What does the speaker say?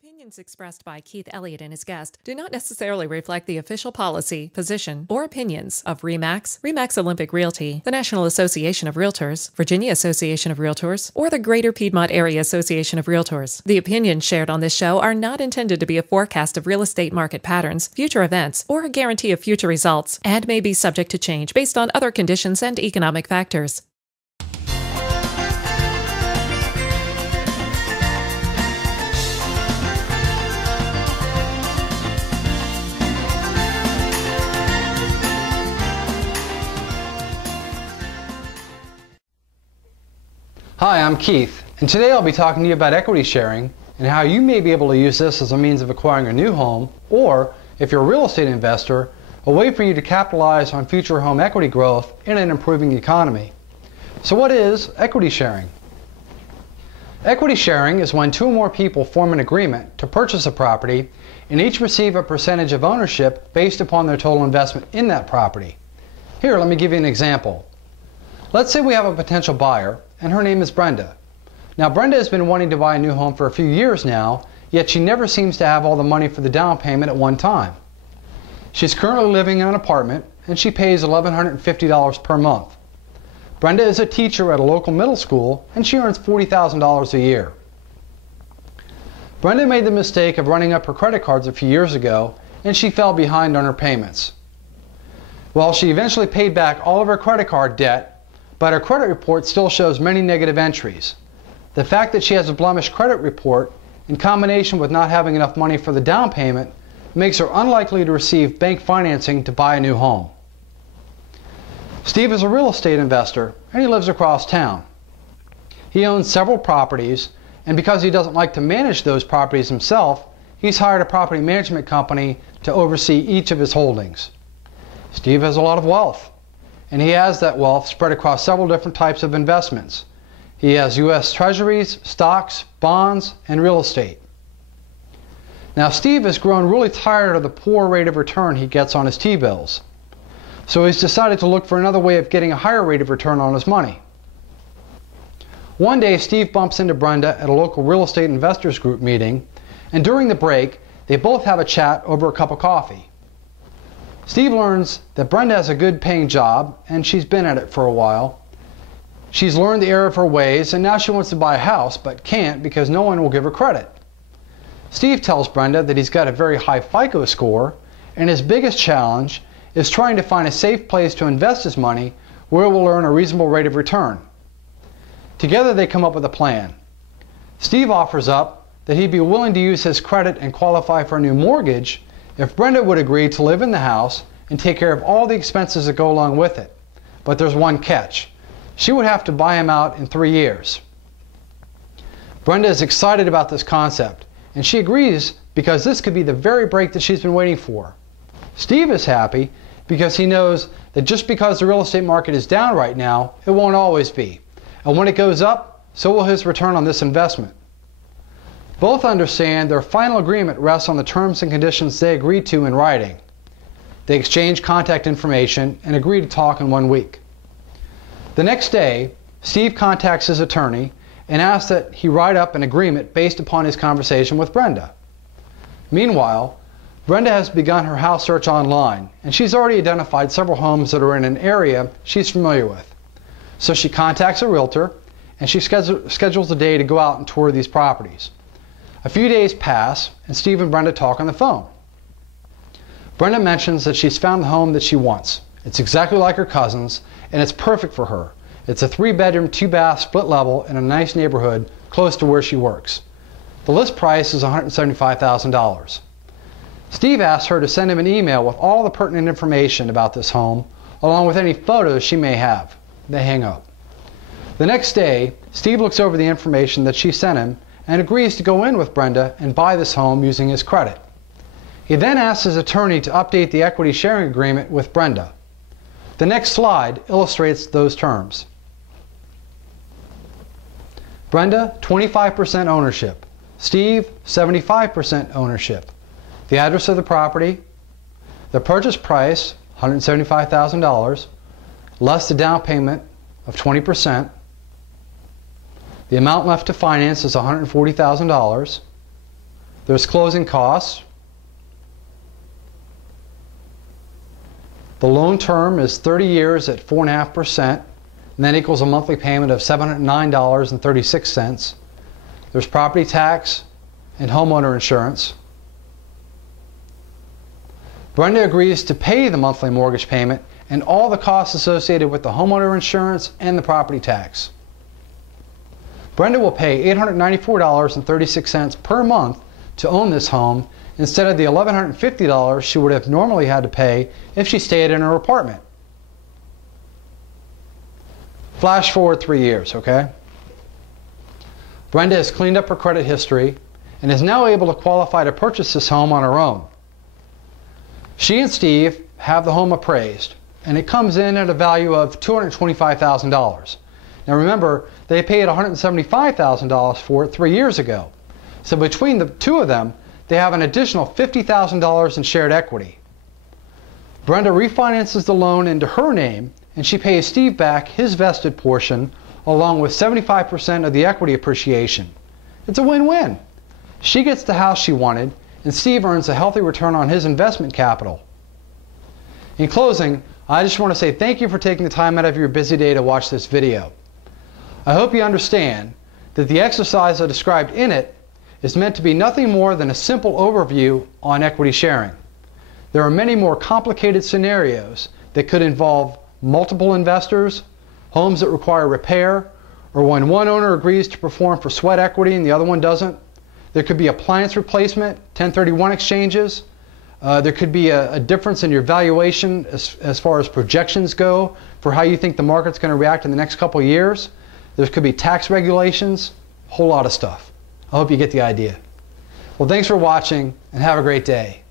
Opinions expressed by Keith Elliott and his guest do not necessarily reflect the official policy, position, or opinions of RE/MAX, RE/MAX Olympic Realty, the National Association of Realtors, Virginia Association of Realtors, or the Greater Piedmont Area Association of Realtors. The opinions shared on this show are not intended to be a forecast of real estate market patterns, future events, or a guarantee of future results, and may be subject to change based on other conditions and economic factors. Hi, I'm Keith, and today I'll be talking to you about equity sharing and how you may be able to use this as a means of acquiring a new home, or, if you're a real estate investor, a way for you to capitalize on future home equity growth in an improving economy. So what is equity sharing? Equity sharing is when two or more people form an agreement to purchase a property and each receive a percentage of ownership based upon their total investment in that property. Here, let me give you an example. Let's say we have a potential buyer, and her name is Brenda. Now, Brenda has been wanting to buy a new home for a few years now, yet she never seems to have all the money for the down payment at one time. She's currently living in an apartment, and she pays $1,150 per month. Brenda is a teacher at a local middle school, and she earns $40,000 a year. Brenda made the mistake of running up her credit cards a few years ago, and she fell behind on her payments. Well, she eventually paid back all of her credit card debt, but her credit report still shows many negative entries. The fact that she has a blemished credit report, in combination with not having enough money for the down payment, makes her unlikely to receive bank financing to buy a new home. Steve is a real estate investor, and he lives across town. He owns several properties, and because he doesn't like to manage those properties himself, he's hired a property management company to oversee each of his holdings. Steve has a lot of wealth, and he has that wealth spread across several different types of investments. He has U.S. Treasuries, stocks, bonds, and real estate. Now, Steve has grown really tired of the poor rate of return he gets on his T-bills, so he's decided to look for another way of getting a higher rate of return on his money. One day, Steve bumps into Brenda at a local real estate investors group meeting, and during the break, they both have a chat over a cup of coffee. Steve learns that Brenda has a good paying job, and she's been at it for a while. She's learned the error of her ways, and now she wants to buy a house, but can't because no one will give her credit. Steve tells Brenda that he's got a very high FICO score, and his biggest challenge is trying to find a safe place to invest his money where it will earn a reasonable rate of return. Together they come up with a plan. Steve offers up that he'd be willing to use his credit and qualify for a new mortgage if Brenda would agree to live in the house and take care of all the expenses that go along with it. But there's one catch. She would have to buy him out in 3 years. Brenda is excited about this concept, and she agrees because this could be the very break that she's been waiting for. Steve is happy because he knows that just because the real estate market is down right now, it won't always be. And when it goes up, so will his return on this investment. Both understand their final agreement rests on the terms and conditions they agreed to in writing. They exchange contact information and agree to talk in 1 week. The next day, Steve contacts his attorney and asks that he write up an agreement based upon his conversation with Brenda. Meanwhile, Brenda has begun her house search online, and she's already identified several homes that are in an area she's familiar with. So she contacts a realtor, and she schedules a day to go out and tour these properties. A few days pass, and Steve and Brenda talk on the phone. Brenda mentions that she's found the home that she wants. It's exactly like her cousin's, and it's perfect for her. It's a 3-bedroom, 2-bath, split level in a nice neighborhood close to where she works. The list price is $175,000. Steve asks her to send him an email with all the pertinent information about this home, along with any photos she may have. They hang up. The next day, Steve looks over the information that she sent him and agrees to go in with Brenda and buy this home using his credit. He then asks his attorney to update the equity sharing agreement with Brenda. The next slide illustrates those terms. Brenda, 25% ownership. Steve, 75% ownership. The address of the property, the purchase price, $175,000, less the down payment of 20%. The amount left to finance is $140,000. There's closing costs. The loan term is 30 years at 4.5%, and that equals a monthly payment of $709.36. There's property tax and homeowner insurance. Brenda agrees to pay the monthly mortgage payment and all the costs associated with the homeowner insurance and the property tax. Brenda will pay $894.36 per month to own this home instead of the $1,150 she would have normally had to pay if she stayed in her apartment. Flash forward 3 years, okay? Brenda has cleaned up her credit history and is now able to qualify to purchase this home on her own. She and Steve have the home appraised, and it comes in at a value of $225,000. Now remember, they paid $175,000 for it 3 years ago. So between the two of them, they have an additional $50,000 in shared equity. Brenda refinances the loan into her name, and she pays Steve back his vested portion along with 75% of the equity appreciation. It's a win-win. She gets the house she wanted, and Steve earns a healthy return on his investment capital. In closing, I just want to say thank you for taking the time out of your busy day to watch this video. I hope you understand that the exercise I described in it is meant to be nothing more than a simple overview on equity sharing. There are many more complicated scenarios that could involve multiple investors, homes that require repair, or when one owner agrees to perform for sweat equity and the other one doesn't. There could be appliance replacement, 1031 exchanges. There could be a difference in your valuation as far as projections go for how you think the market's going to react in the next couple of years. There could be tax regulations, a whole lot of stuff. I hope you get the idea. Well, thanks for watching and have a great day.